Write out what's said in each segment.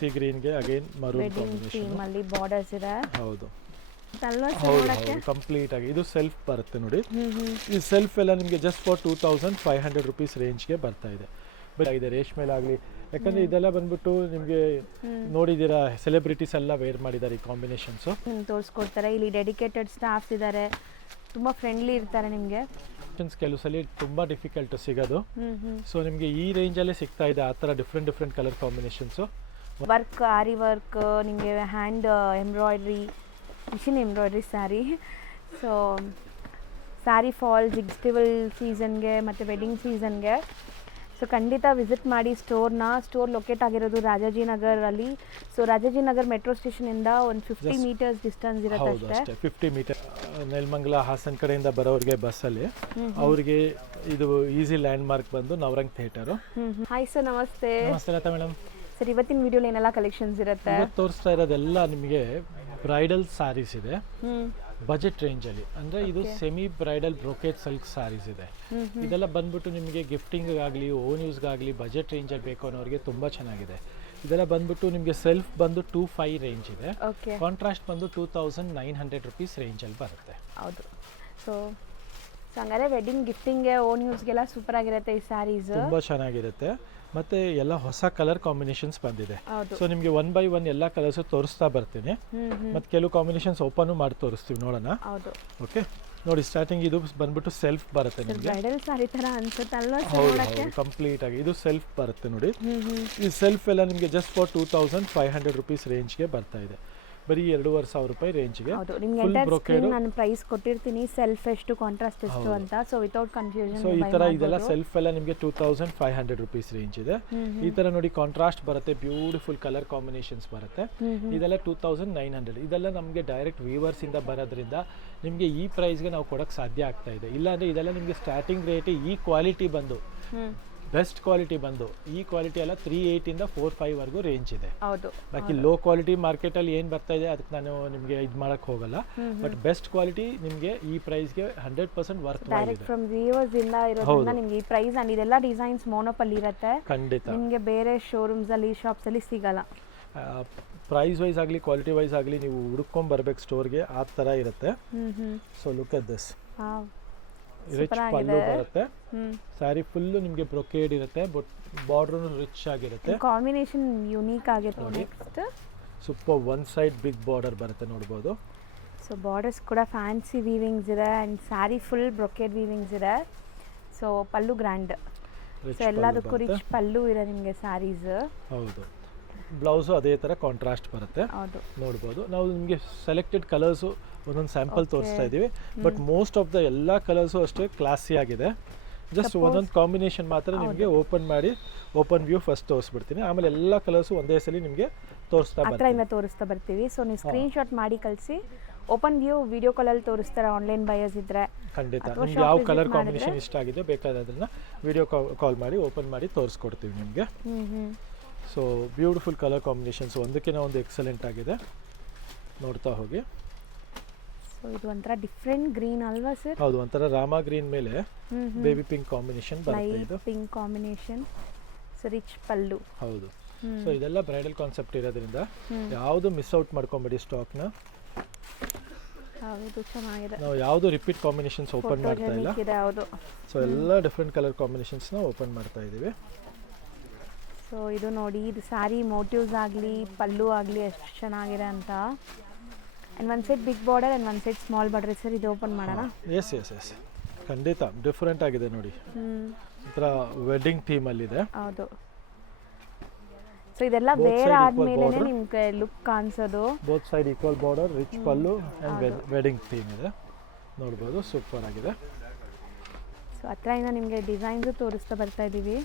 C ಗ್ರೀನ್ಗೆ again maroon wedding combination. Theme ಅಲ್ಲಿ borders ಇದೆ. ಹೌದು ನೋಡಕ್ಕೆ ಕಂಪ್ಲೀಟ್ ಆಗಿ ಇದು ಸೆಲ್ಫ್ ಬರುತ್ತೆ ನೋಡಿ. ಈ ಸೆಲ್ಫ್ ಎಲ್ಲ ನಿಮಗೆ ಜಸ್ಟ್ ಫಾರ್ 2500 ರುಪೀಸ್ ರೇಂಜ್ಗೆ ಬರ್ತಾ ಇದೆ. ಬಟ್ ಇದೆ ರೇಷ್ಮೆಲಾಗಲಿ, ಯಾಕಂದ್ರೆ ಇದೆಲ್ಲ ಬಂದ್ಬಿಟ್ಟು ನಿಮಗೆ ನೋಡಿದ್ದೀರಾ ಸೆಲೆಬ್ರಿಟೀಸ್ ಎಲ್ಲ ವೇರ್ ಮಾಡಿದ್ದಾರೆ ಈ ಕಾಂಬಿನೇಷನ್ಸು. ತೋರಿಸ್ಕೊಡ್ತಾರೆ. ಇಲ್ಲಿ ಡೆಡಿಕೇಟೆಡ್ ಸ್ಟಾಫ್ಸ್ ಇದ್ದಾರೆ, ತುಂಬ ಫ್ರೆಂಡ್ಲಿ ಇರ್ತಾರೆ ನಿಮಗೆ. ಕೆಲವು ಸಲ ತುಂಬ ಡಿಫಿಕಲ್ಟ್ ಸಿಗೋದು. ಸೊ ನಿಮಗೆ ಈ ರೇಂಜಲ್ಲೇ ಸಿಗ್ತಾ ಇದೆ ಆ ಥರ different colour combinations. Work, aari work, ನಿಮಗೆ hand embroidery, machine embroidery sari. So sari fall ಜಿಗ್ಸ್ಟಿವಲ್ ಸೀಸನ್ಗೆ ಮತ್ತು ವೆಡ್ಡಿಂಗ್ ಸೀಸನ್ಗೆ. ಸೊ ಖಂಡಿತ ವಿಸಿಟ್ ಮಾಡಿ ಸ್ಟೋರ್ನ. ಸ್ಟೋರ್ ಲೊಕೇಟ್ ಆಗಿರೋದು ರಾಜಾಜಿನಗರಲ್ಲಿ. ಸೊ ರಾಜಾಜಿನಗರ್ ಮೆಟ್ರೋ ಸ್ಟೇಷನಿಂದ ಒಂದು 50 ಮೀಟರ್ಸ್ ಡಿಸ್ಟೆನ್ಸ್ ಇರುತ್ತೆ ಅಷ್ಟೇ. 50 ಮೀಟರ್. ನೆಲಮಂಗಲ ಹಾಸನ್ ಕಡೆಯಿಂದ ಬರೋರಿಗೆ ಬಸ್ಸಲ್ಲಿ ಅವರಿಗೆ ಇದು ಈಸಿ ಲ್ಯಾಂಡ್ ಮಾರ್ಕ್ ಬಂದು ನವರಂಗ್ ಥಿಯೇಟರು. ಹಾಯ್ ಸರ್, ನಮಸ್ತೆ. ನಮಸ್ತೆ ಲತಾ ಮೇಡಮ್. ಸರ್, ಇವತ್ತಿನ ವಿಡಿಯೋಲಿ ಏನೆಲ್ಲ ಕಲೆಕ್ಷನ್ಸ್ ಇರುತ್ತೆ? ಇವತ್ತು ತೋರಿಸ್ತಾ ಇರೋದೆಲ್ಲ ನಿಮಗೆ ಬ್ರೈಡಲ್ ಸ್ಯಾರೀಸ್ ಇದೆ ಬಜೆಟ್ ರೇಂಜಲ್ಲಿ. ಅಂದರೆ ಇದು semi bridal brocade silk sarees ಇದೆ. ಇದೆಲ್ಲ ಬಂದ್ಬಿಟ್ಟು ನಿಮಗೆ ಗಿಫ್ಟಿಂಗ್ ಆಗಲಿ ಓನ್ ಯೂಸ್ಗಾಗಲಿ ಬಜೆಟ್ ರೇಂಜಲ್ಲಿ ಬೇಕು ಅನ್ನೋರಿಗೆ ತುಂಬ ಚೆನ್ನಾಗಿದೆ. ಇದೆಲ್ಲ ಬಂದ್ಬಿಟ್ಟು ನಿಮಗೆ ಸೆಲ್ಫ್ ಬಂದು 2500 ರೇಂಜ್ ಇದೆ. ಕಾಂಟ್ರಾಸ್ಟ್ ಬಂದು 2900 ರುಪೀಸ್ ರೇಂಜಲ್ಲಿ ಬರುತ್ತೆ. ಹೌದು. ಸೊ ಹಂಗಾದ್ರೆ ವೆಡ್ಡಿಂಗ್ ಗಿಫ್ಟಿಂಗ್ಗೆ ಓನ್ ಯೂಸ್ಗೆಲ್ಲ ಸೂಪರ್ ಆಗಿರುತ್ತೆ ಈ ಸ್ಯಾರೀಸ್. ತುಂಬ ಚೆನ್ನಾಗಿರುತ್ತೆ. ಮತ್ತೆ ಎಲ್ಲ ಹೊಸ ಕಲರ್ ಕಾಂಬಿನೇಷನ್ಸ್ ಬಂದಿದೆ. ಸೊ ನಿಮಗೆ 1 by 1 ಎಲ್ಲ ಕಲರ್ಸ್ ತೋರಿಸ್ತಾ ಬರ್ತೀನಿ. ಮತ್ತೆ ಕೆಲವು ಕಾಂಬಿನೇಷನ್ಸ್ ಓಪನ್ ಮಾಡಿ ತೋರಿಸ್ತೀವಿ, ನೋಡೋಣ. ಓಕೆ, ನೋಡಿ ಸ್ಟಾರ್ಟಿಂಗ್ ಇದು ಬಂದ್ಬಿಟ್ಟು ಸೆಲ್ಫ್ ಬರುತ್ತೆ ನಿಮಗೆ. ಬ್ರೈಡಲ್ ಸ್ಯಾರಿ ತರ ಅನ್ಸುತ್ತೆ ಅಲ್ವಾ? ಹೌದು, ಕಂಪ್ಲೀಟ್ ಆಗಿ ಇದು ಸೆಲ್ಫ್ ಬರುತ್ತೆ ನೋಡಿ. ಈ ಸೆಲ್ಫ್ ಎಲ್ಲ ನಿಮಗೆ ಜಸ್ಟ್ ಫಾರ್ 2500 ರುಪೀಸ್ ರೇಂಜ್ಗೆ ಬರ್ತಾ ಇದೆ. ಬರೀ 2500 ರೂಪಾಯಿ ರೇಂಜ್ಗೆ. ನಾನು ಪ್ರೈಸ್ ಕೊಟ್ಟಿರ್ತೀನಿ, ಸೆಲ್ಫ್ ಎಷ್ಟು ಕಾಂಟ್ರಾಸ್ಟ್ ಎಷ್ಟು ಅಂತ. So without confusion. ಸೊ ಈ ತರ ಇದೆಲ್ಲ ಸೆಲ್ಫ್ ಎಲ್ಲ ನಿಮಗೆ 2500 ರುಪೀಸ್ ರೇಂಜ್ ಇದೆ. ಈ ತರ ನೋಡಿ ಕಾಂಟ್ರಾಸ್ಟ್ ಬರುತ್ತೆ, ಬ್ಯೂಟಿಫುಲ್ ಕಲರ್ ಕಾಂಬಿನೇಷನ್ಸ್ ಬರುತ್ತೆ. ಇದೆಲ್ಲ 2900. ಇದೆಲ್ಲ ನಮಗೆ ಡೈರೆಕ್ಟ್ ವೀವರ್ಸ್ ಇಂದ ಬರೋದ್ರಿಂದ ನಿಮಗೆ ಈ ಪ್ರೈಸ್ಗೆ ನಾವು ಕೊಡಕ್ಕೆ ಸಾಧ್ಯ ಆಗ್ತಾ ಇದೆ. ಇಲ್ಲಾಂದ್ರೆ ಇದೆಲ್ಲ ನಿಮಗೆ ಸ್ಟಾರ್ಟಿಂಗ್ ರೇಟ್ ಈ ಕ್ವಾಲಿಟಿ ಬಂದು ಬೆಸ್ಟ್ ಕ್ವಾಲಿಟಿ ಬಂದು ಈ ಕ್ವಾಲಿಟಿ ಎಲ್ಲ 380 ಇಂದ 45 ವರೆಗೂ ರೇಂಜ್ ಇದೆ. ಬಾಕಿ ಲೋ ಕ್ವಾಲಿಟಿ ಮಾರ್ಕೆಟ್ ಅಲ್ಲಿ ಏನ್ ಬರ್ತಾ ಇದೆ ಅದಕ್ಕೆ ನಾನು ನಿಮಗೆ ಇದು ಮಾಡಕ್ ಹೋಗಲ್ಲ. ಬಟ್ ಬೆಸ್ಟ್ ಕ್ವಾಲಿಟಿ ನಿಮಗೆ ಈ ಪ್ರೈಸ್ಗೆ 100% ವರ್ತ್ ಡೈರೆಕ್ಟ್ ಫ್ರಮ್ ವ್ಯೂವರ್ಸ್ ಇಂದ ಇರೋದ್ರಿಂದ ನಿಮಗೆ ಈ ಪ್ರೈಸ್ ಅಂಡ್ ಇದೆಲ್ಲ ಡಿಸೈನ್ಸ್ ಮೋನೋಪಲ್ ಇರುತ್ತೆ. ಖಂಡಿತ ನಿಮಗೆ ಬೇರೆ ಶೋರೂಮ್ಸ್ ಅಲ್ಲಿ ಶಾಪ್ಸ್ ಅಲ್ಲಿ ಸಿಗಲ್ಲ. ಪ್ರೈಸ್ ವೈಸ್ ಆಗಲಿ ಕ್ವಾಲಿಟಿ ವೈಸ್ ಆಗಲಿ ನೀವು ಹುಡುಕೊಂಡ್ ಬರ್ಬೇಕು ಸ್ಟೋರ್ಗೆ, ಆ ತರ ಇರುತ್ತೆ. So look at this. Rich pallu ಬರುತ್ತೆ. ಸ್ಯಾರಿ ಫುಲ್ಲು ನಿಮಗೆ ಬ್ರೊಕೇಡ್ ಇರುತ್ತೆ, ಬಟ್ ಬಾರ್ಡರ್ ರಿಚ್ ಆಗಿರುತ್ತೆ. ಕಾಂಬಿನೇಷನ್ ಯೂನಿಕ್ ಆಗಿರುತ್ತೆ. Next super one side big border ಬರುತ್ತೆ, ನೋಡಬಹುದು. ಸೊ ಬಾರ್ಡರ್ಸ್ ಕೂಡ ಫ್ಯಾನ್ಸಿ ವೀವಿಂಗ್ಸ್ ಇದೆ and sari full brocade weavings ಇದೆ. ಸೊ ಪಲ್ಲು ಗ್ರ್ಯಾಂಡ್. ಸೊ ಎಲ್ಲದಕ್ಕೂ ರಿಚ್ ಪಲ್ಲು ಇದೆ ನಿಮಗೆ ಸ್ಯಾರೀಸ್. ಹೌದು, ಬ್ಲೌಸು ಅದೇ ತರ ಕಾಂಟ್ರಾಸ್ಟ್ ಬರುತ್ತೆ, ನೋಡಬಹುದು. ನಾವು ನಿಮಗೆ ಸೆಲೆಕ್ಟೆಡ್ ಕಲರ್ಸು ಒಂದೊಂದು ಸ್ಯಾಂಪಲ್ ತೋರಿಸ್ತಾ ಇದ್ದೀವಿ. ಬಟ್ ಮೋಸ್ಟ್ ಆಫ್ ದ ಎಲ್ಲ ಕಲರ್ಸು ಅಷ್ಟೇ ಕ್ಲಾಸಿ ಆಗಿದೆ. ಜಸ್ಟ್ ಒಂದೊಂದು ಕಾಂಬಿನೇಷನ್ ಮಾತ್ರ ನಿಮಗೆ ಓಪನ್ ವ್ಯೂ ಫಸ್ಟ್ ತೋರಿಸ್ಬಿಡ್ತೀನಿ, ಆಮೇಲೆ ಎಲ್ಲ ಕಲರ್ಸು ಒಂದೇ ಸಲ ನಿಮಗೆ ತೋರಿಸ್ತಾ ಬರ್ತೀವಿ. ಸೊ ನೀವು ಸ್ಕ್ರೀನ್ ಶಾಟ್ ಮಾಡಿ ಕಳಿಸಿ. ಓಪನ್ ವ್ಯೂ ವಿಡಿಯೋ ಕಾಲಲ್ಲಿ ತೋರಿಸ್ತಾರೆ ಆನ್ಲೈನ್ ಬಯರ್ಸ್ ಇದ್ರೆ. ಖಂಡಿತ ನಿಮ್ಗೆ ಯಾವ ಕಲರ್ ಕಾಂಬಿನೇಷನ್ ಇಷ್ಟ ಆಗಿದೆ ಬೇಕಾದದನ್ನ ವಿಡಿಯೋ ಕಾಲ್ ಮಾಡಿ ಓಪನ್ ಮಾಡಿ ತೋರಿಸ್ಕೊಡ್ತೀವಿ ನಿಮಗೆ. ಸೊ ಬ್ಯೂಟಿಫುಲ್ ಕಲರ್ ಕಾಂಬಿನೇಷನ್ಸ್ ಒಂದಕ್ಕಿಂತ ಒಂದು ಎಕ್ಸಲೆಂಟ್ ಆಗಿದೆ, ನೋಡ್ತಾ ಹೋಗಿ. ಸೊ ಇದು ಒಂಥರ ಡಿಫ್ರೆಂಟ್ ಗ್ರೀನ್ ಅಲ್ವಾ ಸರ್? ಹೌದು, ಒಂಥರ ರಾಮಾ ಗ್ರೀನ್ ಮೇಲೆ ಬೇಬಿ ಪಿಂಕ್ ಕಾಂಬಿನೇಷನ್ ಬರುತ್ತೆ. ಇದು ಪಿಂಕ್ ಕಾಂಬಿನೇಷನ್. ಸೊ ರಿಚ್ ಪಲ್ಲು. ಹೌದು. ಸೊ ಇದೆಲ್ಲ ಬ್ರೈಡಲ್ ಕಾನ್ಸೆಪ್ಟ್ ಇರೋದ್ರಿಂದ ಯಾವುದು ಮಿಸ್ ಔಟ್ ಮಾಡ್ಕೊಂಬೇಡಿ ಸ್ಟಾಕ್ನ. ಹೌದು, ಚೆನ್ನಾಗಿದೆ. ನಾವು ಯಾವುದು ರಿಪೀಟ್ ಕಾಂಬಿನೇಷನ್ಸ್ ಓಪನ್ ಮಾಡ್ತಾ ಇಲ್ಲ. ಸೊ ಎಲ್ಲ ಡಿಫ್ರೆಂಟ್ ಕಲರ್ ಕಾಂಬಿನೇಷನ್ಸ್ನ ಓಪನ್ ಮಾಡ್ತಾ ಇದ್ದೀವಿ. ಸೊ ಇದು ನೋಡಿ, ಇದು ಸ್ಯಾರಿ ಮೋಟಿವ್ಸ್ ಆಗಲಿ ಪಲ್ಲು ಆಗಲಿ ಎಷ್ಟು ಚೆನ್ನಾಗಿದೆ ಅಂತ. And one side big border and one side small border. Sir ಇದು ಓಪನ್ ಮಾಡೋಣ? ಎಸ್ ಖಂಡಿತ ಡಿಫ್ರೆಂಟ್ ಆಗಿದೆ ನೋಡಿ, ಒಂಥರ ವೆಡ್ಡಿಂಗ್ ಥೀಮಲ್ಲಿದೆ. ಹೌದು. ಸೊ ಇದೆಲ್ಲ ಬೇರೆ ಆದ್ಮೇಲೆ ನಿಮ್ಗೆ ಲುಕ್ ಕಾಣಿಸೋದು. Both side equal border, rich pallu and wedding theme ಇದೆ, ನೋಡ್ಬೋದು. ಸೂಪರ್ ಆಗಿದೆ. ಸೊ ಹತ್ರದಿಂದ ನಿಮಗೆ ಡಿಸೈನ್ಸು ತೋರಿಸ್ತಾ ಬರ್ತಾ ಇದ್ದೀವಿ.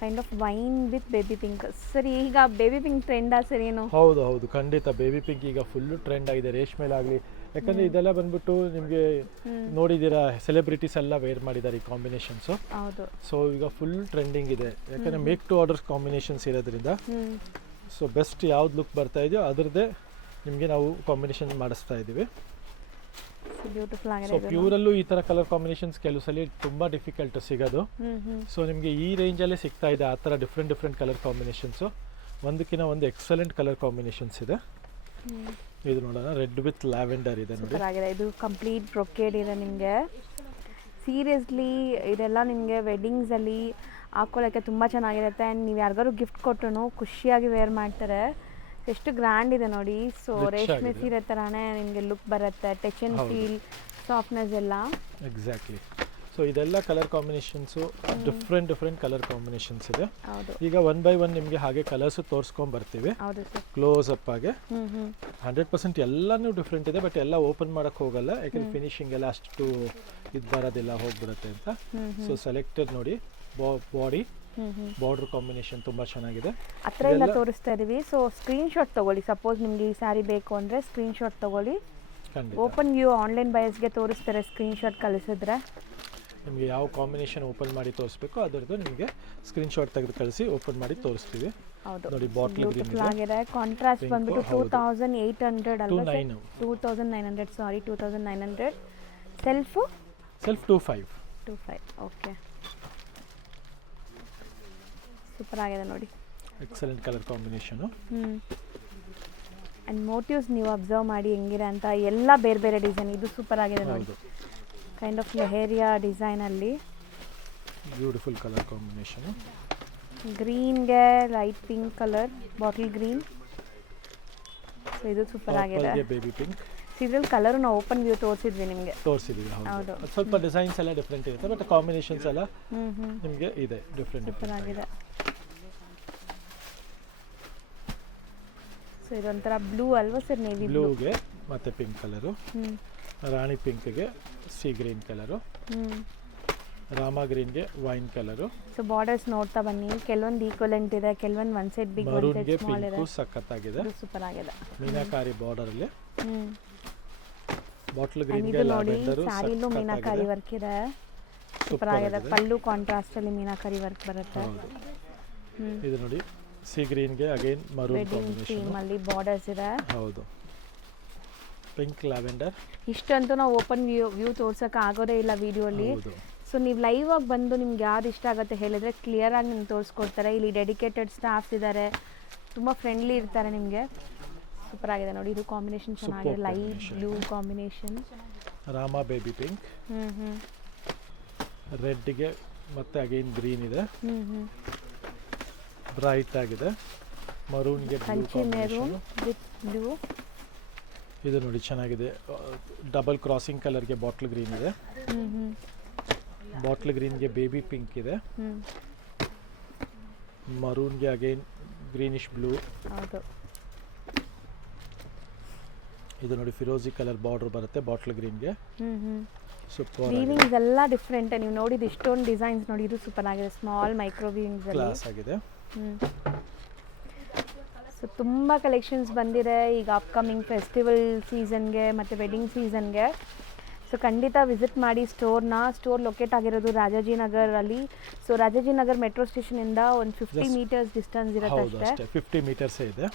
Kind of wine with baby pink. ಸರಿ, ಈಗ ಬೇಬಿ ಪಿಂಕ್ ಟ್ರೆಂಡಾ ಸರ್? ಏನು? ಹೌದು, ಖಂಡಿತ ಬೇಬಿ ಪಿಂಕ್ ಈಗ ಫುಲ್ ಟ್ರೆಂಡ್ ಆಗಿದೆ ರೇಷ್ಮೆಲಾಗಲಿ. ಯಾಕಂದ್ರೆ ಇದೆಲ್ಲ ಬಂದ್ಬಿಟ್ಟು ನಿಮಗೆ ನೋಡಿದ್ದೀರಾ ಸೆಲೆಬ್ರಿಟೀಸ್ ಎಲ್ಲ ವೇರ್ ಮಾಡಿದ್ದಾರೆ ಈ ಕಾಂಬಿನೇಷನ್ಸು. ಸೊ ಈಗ ಫುಲ್ ಟ್ರೆಂಡಿಂಗ್ ಇದೆ, ಯಾಕಂದ್ರೆ ಮೇಕ್ ಟು ಆರ್ಡರ್ ಕಾಂಬಿನೇಷನ್ಸ್ ಇರೋದ್ರಿಂದ. ಸೊ ಬೆಸ್ಟ್ ಯಾವ್ದು ಲುಕ್ ಬರ್ತಾ ಇದೆಯೋ ಅದರದ್ದೇ ನಿಮಗೆ ನಾವು ಕಾಂಬಿನೇಷನ್ ಮಾಡಿಸ್ತಾ ಇದ್ದೀವಿ. ಬ್ಯೂಟಿಫುಲ್ ಸೊ ಆಗಿದೆ ಇದು. ಪ್ಯೂರಲ್ಲೂ ಈ ಥರ ಕಲರ್ ಕಾಂಬಿನೇಷನ್ಸ್ ಕೆಲವು ಸಲ ತುಂಬ ಡಿಫಿಕಲ್ಟ್ ಸಿಗೋದು. ಸೊ ನಿಮಗೆ ಈ ರೇಂಜಲ್ಲೇ ಸಿಗ್ತಾ ಇದೆ ಆ ಥರ ಡಿಫ್ರೆಂಟ್ ಕಲರ್ ಕಾಂಬಿನೇಷನ್ಸು. ಒಂದಕ್ಕಿಂತ ಒಂದು ಎಕ್ಸಲೆಂಟ್ ಕಲರ್ ಕಾಂಬಿನೇಷನ್ಸ್ ಇದೆ. ಇದು ನೋಡೋಣ, ರೆಡ್ ವಿತ್ ಲ್ಯಾವೆಂಡರ್ ಇದೆ ನೋಡಿ. ಸೂಪರ್ ಆಗಿದೆ ಇದು. ಕಂಪ್ಲೀಟ್ ಬ್ರೊಕೇಡ್ ಇದೆ ನಿಮಗೆ. ಸೀರಿಯಸ್ಲಿ ಇದೆಲ್ಲ ನಿಮಗೆ ವೆಡ್ಡಿಂಗ್ಸಲ್ಲಿ ಹಾಕ್ಕೊಳ್ಳೋಕ್ಕೆ ತುಂಬ ಚೆನ್ನಾಗಿರುತ್ತೆ. ಆ್ಯಂಡ್ ನೀವು ಯಾರಿಗಾರು ಗಿಫ್ಟ್ ಕೊಟ್ಟರು ಖುಷಿಯಾಗಿ ವೇರ್ ಮಾಡ್ತಾರೆ. ಎಷ್ಟು ಗ್ರ್ಯಾಂಡ್ ಇದೆ ನೋಡಿ. ಸೊ ರೇಷ್ಮೆ ಸೀರೆ ಥರನೇ ನಿಮಗೆ ಲುಕ್ ಬರುತ್ತೆ. ಟಚ್ ಆ್ಯಂಡ್ ಫೀಲ್, ಸಾಫ್ಟ್ನೆಸ್ ಎಲ್ಲ. ಎಕ್ಸಾಕ್ಟ್ಲಿ. ಸೊ ಇದೆಲ್ಲ colour combinations different colour combinations ಇದೆ. ಹೌದು. ಈಗ 1 by 1 ನಿಮಗೆ ಹಾಗೆ ಕಲರ್ಸು ತೋರಿಸ್ಕೊಂಡು ಬರ್ತೀವಿ ಹೌದು ಸರ್. ಕ್ಲೋಸ್ ಅಪ್ ಆಗಿ. 100% ಎಲ್ಲನೂ ಡಿಫ್ರೆಂಟ್ ಇದೆ, ಬಟ್ ಎಲ್ಲ ಓಪನ್ ಮಾಡೋಕ್ಕೆ ಹೋಗಲ್ಲ ಯಾಕೆಂದ್ರೆ ಫಿನಿಶಿಂಗ್ ಎಲ್ಲ ಅಷ್ಟು ಇದು ಬರೋದಿಲ್ಲ, ಹೋಗ್ಬಿಡುತ್ತೆ ಅಂತ. ಸೊ ಸೆಲೆಕ್ಟೆಡ್ ನೋಡಿ, ಬಾಡಿ ಬಾರ್ಡರ್ ಕಾಂಬಿನೇಷನ್ ತುಂಬ ಚೆನ್ನಾಗಿದೆ. ಹತ್ರದಿಂದ ತೋರಿಸ್ತಾ ಇದೀವಿ. ಸೊ ಸ್ಕ್ರೀನ್ಶಾಟ್ ತಗೊಳ್ಳಿ. ಸಪೋಸ್ ನಿಮಗೆ ಈ ಸ್ಯಾರಿ ಬೇಕು ಅಂದರೆ ಸ್ಕ್ರೀನ್ಶಾಟ್ ತಗೊಳ್ಳಿ. ಓಪನ್ ವ್ಯೂ ಆನ್ಲೈನ್ ಬಯರ್ಸ್ಗೆ ತೋರಿಸ್ತಾರೆ ಸ್ಕ್ರೀನ್ಶಾಟ್ ಕಳಿಸಿದ್ರೆ. ನಿಮಗೆ ಯಾವ ಕಾಂಬಿನೇಷನ್ ಓಪನ್ ಮಾಡಿ ತೋರಿಸ್ಬೇಕು ಅದರದ್ದು ನಿಮಗೆ ಸ್ಕ್ರೀನ್ಶಾಟ್ ತೆಗೆದು ಕಳಿಸಿ ಓಪನ್ ಮಾಡಿ ತೋರಿಸ್ತೀವಿ. ಹೌದು. ನೋಡಿ ಬಾಟ್ಲ್ ಗ್ರೀನ್ ಇದೆ. ಆಗಿದೆ. ಕಾಂಟ್ರಾಸ್ಟ್ ಬಂದ್ಬಿಟ್ಟು 2800 ಅಲ್ವಾ ಸರ್? 2900 ಸಾರಿ 2900. ಸೆಲ್ಫ್ 25. ಓಕೆ. ಸೂಪರ್ ಆಗಿದೆ ನೋಡಿ. Excellent colour combination. And motives ನೀವು ಅಬ್ಸರ್ವ್ ಮಾಡಿ ಹೆಂಗಿದೆ ಅಂತ. ಎಲ್ಲ ಬೇರೆ ಬೇರೆ ಡಿಸೈನ್. ಇದು ಸೂಪರ್ ಆಗಿದೆ ನೋಡಿ. ಕೈಂಡ್ ಆಫ್ ಲೆಹೇರಿಯಾ ಡಿಸೈನಲ್ಲಿ ಬ್ಯೂಟಿಫುಲ್ ಕಲರ್ ಕಾಂಬಿನೇಷನು. ಗ್ರೀನ್ಗೆ light pink colour, bottle green. So ಇದು ಸೂಪರ್ ಆಗಿದೆ. Baby pink. ಇದ್ರಲ್ಲಿ ಕಲರ್ ನಾವು ಓಪನ್ ವ್ಯೂ ತೋರಿಸಿದ್ವಿ ನಿಮಗೆ. ತೋರಿಸಿದ್ವಿ. ಹೌದು. ಸ್ವಲ್ಪ ಡಿಸೈನ್ಸ್ ಎಲ್ಲ ಡಿಫ್ರೆಂಟ್ ಇರುತ್ತೆ, ಬಟ್ ಕಾಂಬಿನೇಷನ್ಸ್ ಎಲ್ಲ ನಿಮಗೆ ಇದೆ ಡಿಫ್ರೆಂಟ್ ಆಗಿದೆ. ಸೊ ಇದೊಂಥರ ಬ್ಲೂ ಅಲ್ವಾ ಸರ್? ನೇವಿ ಬ್ಲೂಗೆ ಮತ್ತೆ ಪಿಂಕ್ ಕಲರು, ರಾಣಿ ಪಿಂಕ್ಗೆ ಸಿ ಗ್ರೀನ್ ಕಲರು, ರಾಮ ಗ್ರೀನ್ಗೆ ವೈನ್ ಕಲರು. ಸೊ ಬಾರ್ಡರ್ಸ್ ನೋಡ್ತಾ ಬನ್ನಿ. ಕೆಲವೊಂದು ಈಕ್ವಲೆಂಟ್ ಇದೆ, ಕೆಲವೊಂದು one side big, one side small ಇದೆ. ಸಖತ್ತಾಗಿದೆ. ಸೂಪರ್ ಆಗಿದೆ. ಮೀನಾಕಾರಿ ಬಾರ್ಡರ್ ಅಲ್ಲಿ ಬಾಟಲ್ ಇದು ಗ್ರೀನ್ಗೆ ನೋಡಿ, ಲ್ಯಾವೆಂಡರ್ ಸ್ಯಾರಿಲೂ ಮೀನಾಕಾರಿ ವರ್ಕ್ ಇದೆ. ಸೂಪರ್ ಆಗಿದೆ. ಪಲ್ಲು ಕಾಂಟ್ರಾಸ್ಟ್ ಅಲ್ಲಿ ಮೀನಾಕಾರಿ ವರ್ಕ್ ಬರುತ್ತೆ. ಇದು ನೋಡಿ, ಸಿ ಗ್ರೀನ್ಗೆ ಅಗೈನ್ ಮರೂನ್ ಕಾಂಬಿನೇಷನ್ ಅಲ್ಲಿ ಬಾರ್ಡರ್ಸ್ ಇದೆ. ಹೌದು. Pink lavender. ಇಷ್ಟಂತೂ ನಾವು ಓಪನ್ ವ್ಯೂ ತೋರ್ಸಕ್ಕೆ ಆಗೋದೇ ಇಲ್ಲ ವಿಡಿಯೋಲಿ. ಸೊ ನೀವು ಲೈವ್ ಆಗಿ ಬಂದು ನಿಮ್ಗೆ ಯಾವ್ದು ಇಷ್ಟ ಆಗುತ್ತೆ ಹೇಳಿದ್ರೆ ಕ್ಲಿಯರ್ ಆಗಿ ನಿಮ್ಗೆ ತೋರಿಸ್ಕೊಡ್ತಾರೆ. ಇಲ್ಲಿ ಡೆಡಿಕೇಟೆಡ್ ಸ್ಟಾಫ್ಸ್ ಇದ್ದಾರೆ, ತುಂಬ ಫ್ರೆಂಡ್ಲಿ ಇರ್ತಾರೆ ನಿಮಗೆ. ಸೂಪರ್ ಆಗಿದೆ ನೋಡಿ. ಇದು ಕಾಂಬಿನೇಷನ್ ಚೆನ್ನಾಗಿದೆ. Light blue combination. ರಾಮ ಬೇಬಿ ಪಿಂಕ್. ರೆಡ್ಗೆ ಮತ್ತೆ ಅಗೈನ್ ಗ್ರೀನ್ ಇದೆ. ಬ್ರೈಟ್ ಆಗಿದೆ. ಮರೂನ್ಗೆ ಕಂಚಿ ಮೆರೂನ್ ವಿತ್ ಬ್ಲೂ. ಇದು ನೋಡಿ ಚೆನ್ನಾಗಿದೆ. ಡಬಲ್ ಕ್ರಾಸಿಂಗ್ ಕಲರ್ಗೆ ಬಾಟ್ಲ್ ಗ್ರೀನ್ ಇದೆ. ಬಾಟ್ಲ್ ಗ್ರೀನ್ಗೆ ಬೇಬಿ ಪಿಂಕ್ ಇದೆ. ಮರೂನ್ಗೆ ಅಗೈನ್ ಗ್ರೀನಿಶ್ ಬ್ಲೂ. ಹೌದು. ಇದು ನೋಡಿ ಫಿರೋಜಿ ಕಲರ್ ಬಾರ್ಡರ್ ಬರುತ್ತೆ ಬಾಟ್ಲ್ ಗ್ರೀನ್ಗೆ. ಸೂಪರ್. ವೀವಿಂಗ್ಸ್ ಎಲ್ಲ ಡಿಫ್ರೆಂಟ್. ನೀವು ನೋಡಿದ ಇಷ್ಟೊಂದು ಡಿಸೈನ್ಸ್ ನೋಡಿ. ಇದು ಸೂಪರ್ ಆಗಿದೆ. ಸ್ಮಾಲ್ ಮೈಕ್ರೋ ವೀವಿಂಗ್ಸ್ ಕ್ಲಾಸ್ ಆಗಿದೆ. ಸೊ ತುಂಬ ಕಲೆಕ್ಷನ್ಸ್ ಬಂದಿದೆ ಈಗ ಅಪ್ಕಮಿಂಗ್ ಫೆಸ್ಟಿವಲ್ ಸೀಸನ್ಗೆ ಮತ್ತು ವೆಡ್ಡಿಂಗ್ ಸೀಸನ್ಗೆ. ಸೊ ಖಂಡಿತ ವಿಸಿಟ್ ಮಾಡಿ ಸ್ಟೋರ್ನ. ಸ್ಟೋರ್ ಲೊಕೇಟ್ ಆಗಿರೋದು ರಾಜಾಜಿನಗರಲ್ಲಿ. ಸೊ ರಾಜಾಜಿನಗರ್ ಮೆಟ್ರೋ ಸ್ಟೇಷನಿಂದ ಒಂದು 50 ಮೀಟರ್ಸ್ ಡಿಸ್ಟೆನ್ಸ್ ಇರುತ್ತೆ ಅಷ್ಟೇ. 50 ಮೀಟರ್ಸೇ ಇದೆ.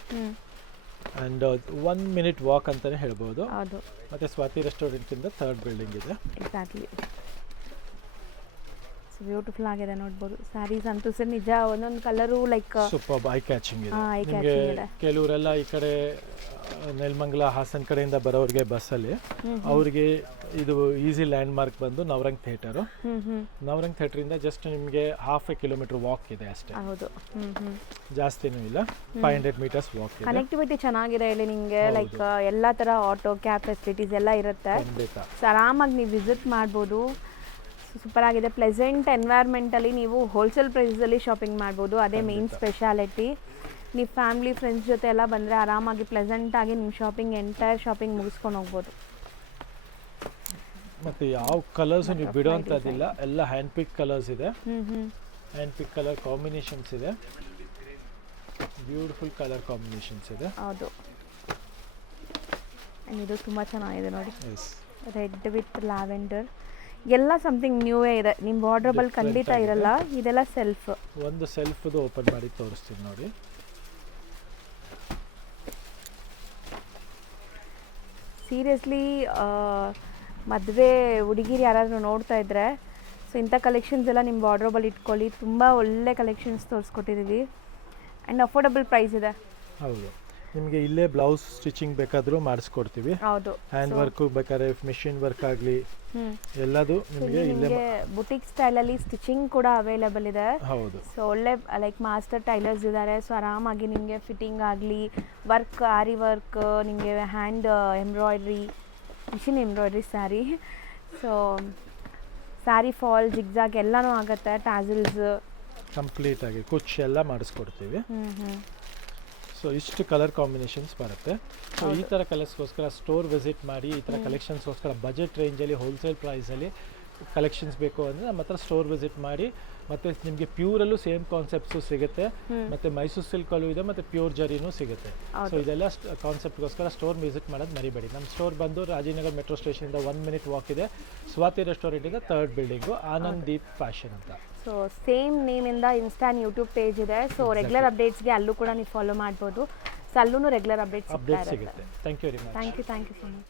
ಆ್ಯಂಡ್ 1 minute ವಾಕ್ ಅಂತಲೇ ಹೇಳ್ಬೋದು. ಹೌದು. ಮತ್ತು ಸ್ವಾತಿ ರೆಸ್ಟೋರೆಂಟಿಂದ 3rd ಬಿಲ್ಡಿಂಗ್ ಇದೆ. ಎಕ್ಸಾಕ್ಟ್ಲಿ. ಸೊ ಬ್ಯೂಟಿಫುಲ್ ಆಗಿದೆ ನೋಡ್ಬೋದು. ಸ್ಯಾರೀಸ್ ಅಂತೂ ಸರ್ ನಿಜ ಒಂದೊಂದು colour like super I catching ಇದೆ. ನಿಮಗೆ ಕೆಲವರೆಲ್ಲ ಈ ಕಡೆ ನೆಲಮಂಗಲ ಹಾಸನ್ ಕಡೆಯಿಂದ ಬರೋರಿಗೆ ಬಸ್ಸಲ್ಲಿ ಅವರಿಗೆ ಇದು ಈಸಿ ಲ್ಯಾಂಡ್ ಮಾರ್ಕ್ ಬಂದು ನವರಂಗ್ ಥಿಯೇಟರು. ನವರಂಗ್ ಥಿಯೇಟರಿಂದ ಜಸ್ಟ್ ನಿಮಗೆ 1/2 ಕಿಲೋಮೀಟರ್ ವಾಕ್ ಇದೆ ಅಷ್ಟೇ. ಹೌದು. ಜಾಸ್ತಿನೂ ಇಲ್ಲ. 500 ಮೀಟರ್ಸ್ ವಾಕ್ ಇದೆ. ಕನೆಕ್ಟಿವಿಟಿ ಚೆನ್ನಾಗಿದೆ ಇಲ್ಲಿ ನಿಮಗೆ. ಲೈಕ್ ಎಲ್ಲ ಥರ ಆಟೋ ಕ್ಯಾಬ್ ಫೆಸಿಲಿಟೀಸ್ ಎಲ್ಲ ಇರುತ್ತೆ. ಸೊ ಆರಾಮಾಗಿ ನೀವು ವಿಸಿಟ್ ಮಾಡ್ಬೋದು. ಸೂಪರ್ ಆಗಿದೆ. ಪ್ಲೆಸೆಂಟ್ ಎನ್ವೈರ್ಮೆಂಟಲ್ಲಿ ನೀವು ಹೋಲ್ಸೇಲ್ ಪ್ರೈಸಲ್ಲಿ ಶಾಪಿಂಗ್ ಮಾಡ್ಬೋದು. ಅದೇ ಮೇನ್ ಸ್ಪೆಷಾಲಿಟಿ. ನೀವು ಫ್ಯಾಮಿಲಿ ಫ್ರೆಂಡ್ಸ್ ಜೊತೆ ಎಲ್ಲ ಬಂದರೆ ಆರಾಮಾಗಿ ಪ್ಲೆಸೆಂಟಾಗಿ ನಿಮ್ಮ ಶಾಪಿಂಗ್ ಎಂಟೈರ್ ಶಾಪಿಂಗ್ ಮುಗಿಸ್ಕೊಂಡು ಹೋಗ್ಬೋದು. ಮತ್ತು ಯಾವ ಕಲರ್ಸ್ ನೀವು ಬಿಡೋಂಥದ್ದಿಲ್ಲ. ಎಲ್ಲ ಹ್ಯಾಂಡ್ ಪಿಕ್ ಕಲರ್ಸ್ ಇದೆ. ಹ್ಯಾಂಡ್ ಪಿಕ್ ಕಲರ್ ಕಾಂಬಿನೇಷನ್ಸ್ ಇದೆ. ಬ್ಯೂಟಿಫುಲ್ ಕಲರ್ ಕಾಂಬಿನೇಷನ್ಸ್ ಇದೆ. ಹೌದು. ಇದು ತುಂಬ ಚೆನ್ನಾಗಿದೆ ನೋಡಿ. ರೆಡ್ ವಿತ್ ಲ್ಯಾವೆಂಡರ್ ಎಲ್ಲ ಸಮಥಿಂಗ್ ನ್ಯೂವೇ ಇದೆ. ನಿಮ್ಮ ಬಾರ್ಡ್ರಬಲ್ ಖಂಡಿತ ಇರಲ್ಲ. ಇದೆಲ್ಲ ಸೆಲ್ಫ್. ಒಂದು ಸೆಲ್ಫ್ದು ಓಪನ್ ಮಾಡಿ ತೋರಿಸ್ತೀನಿ ನೋಡಿ. ಸೀರಿಯಸ್ಲಿ ಮದುವೆ ಹುಡುಗಿರು ಯಾರಾದರೂ ನೋಡ್ತಾ ಇದ್ದರೆ ಸೊ ಇಂಥ ಕಲೆಕ್ಷನ್ಸ್ ಎಲ್ಲ ನಿಮ್ಮ ವಾರ್ಡ್ರೋಬಲ್ಲಿ ಇಟ್ಕೊಳ್ಳಿ. ತುಂಬ ಒಳ್ಳೆ ಕಲೆಕ್ಷನ್ಸ್ ತೋರಿಸ್ಕೊಟ್ಟಿದ್ದೀವಿ ಆ್ಯಂಡ್ ಅಫೋರ್ಡಬಲ್ ಪ್ರೈಸ್ ಇದೆ. ಹೌದು, ನಿಮಗೆ ಇಲ್ಲೇ ಬ್ಲೌಸ್ ಸ್ಟಿಚಿಂಗ್ ಬೇಕಾದರೂ ಮಾಡಿಸ್ಕೊಡ್ತೀವಿ. ಹೌದು, ಹ್ಯಾಂಡ್ ವರ್ಕು ಬೇಕಾದ್ರೆ ಮಿಷಿನ್ ವರ್ಕ್ ಆಗಲಿ ಎಲ್ಲದು ನಿಮಗೆ ಇಲ್ಲೇ ಬುಟಿಕ್ ಸ್ಟೈಲಲ್ಲಿ ಸ್ಟಿಚಿಂಗ್ ಕೂಡ ಅವೈಲೇಬಲ್ ಇದೆ. ಹೌದು, ಸೊ ಒಳ್ಳೆ ಲೈಕ್ ಮಾಸ್ಟರ್ ಟೈಲರ್ಸ್ ಇದ್ದಾರೆ. ಸೊ ಆರಾಮಾಗಿ ನಿಮಗೆ ಫಿಟ್ಟಿಂಗ್ ಆಗಲಿ, ವರ್ಕ್ ಆರಿ ವರ್ಕ್, ನಿಮಗೆ hand embroidery, machine embroidery sari, so sari fall zigzag ಎಲ್ಲನೂ ಆಗುತ್ತೆ. ಟ್ಯಾಸಲ್ಸ್ ಕಂಪ್ಲೀಟ್ ಆಗಿ ಕುಚ್ ಎಲ್ಲ ಮಾಡಿಸ್ಕೊಡ್ತೀವಿ. ಸೊ ಇಷ್ಟು ಕಲರ್ ಕಾಂಬಿನೇಷನ್ಸ್ ಬರುತ್ತೆ. ಸೊ ಈ ಥರ ಕಲರ್ಸ್ಗೋಸ್ಕರ ಸ್ಟೋರ್ ವಿಸಿಟ್ ಮಾಡಿ. ಈ ಥರ ಕಲೆಕ್ಷನ್ಸ್ಗೋಸ್ಕರ ಬಜೆಟ್ ರೇಂಜಲ್ಲಿ ಹೋಲ್ಸೇಲ್ ಪ್ರೈಸಲ್ಲಿ ಕಲೆಕ್ಷನ್ಸ್ ಬೇಕು ಅಂದರೆ ನಮ್ಮ ಹತ್ರ ಸ್ಟೋರ್ ವಿಸಿಟ್ ಮಾಡಿ. ಮತ್ತು ನಿಮಗೆ ಪ್ಯೂರಲ್ಲೂ ಸೇಮ್ ಕಾನ್ಸೆಪ್ಟ್ಸು ಸಿಗುತ್ತೆ, ಮತ್ತು ಮೈಸೂರು ಸಿಲ್ಕಲ್ಲೂ ಇದೆ, ಮತ್ತು ಪ್ಯೂರ್ ಜರಿನೂ ಸಿಗುತ್ತೆ. ಸೊ ಇದೆಲ್ಲ ಕಾನ್ಸೆಪ್ಟ್ಗೋಸ್ಕರ ಸ್ಟೋರ್ ವಿಸಿಟ್ ಮಾಡೋದು ಮರಿಬೇಡಿ. ನಮ್ಮ ಸ್ಟೋರ್ ಬಂದು ರಾಜೀವ್ನಗರ್ ಮೆಟ್ರೋ ಸ್ಟೇಷನಿಂದ 1 ಮಿನಿಟ್ ವಾಕ್ ಇದೆ. ಸ್ವಾತಿ ರೆಸ್ಟೋರೆಂಟಿಂದ 3rd building, Anand Deep fashion ಅಂತ. ಸೊ ಸೇಮ್ ನೇಮಿಂದ ಇನ್ಸ್ಟಾ ಆ್ಯಂಡ್ ಯೂಟ್ಯೂಬ್ ಪೇಜ್ ಇದೆ. ಸೊ ರೆಗ್ಯುಲರ್ ಅಪ್ಡೇಟ್ಸ್ಗೆ ಅಲ್ಲೂ ಕೂಡ ನೀವು ಫಾಲೋ ಮಾಡ್ಬೋದು. ಸೊ ಅಲ್ಲೂ ರೆಗ್ಯುಲರ್ ಅಪ್ಡೇಟ್ಸ್ ಸಿಗುತ್ತೆ. Thank you very much. Thank you so much.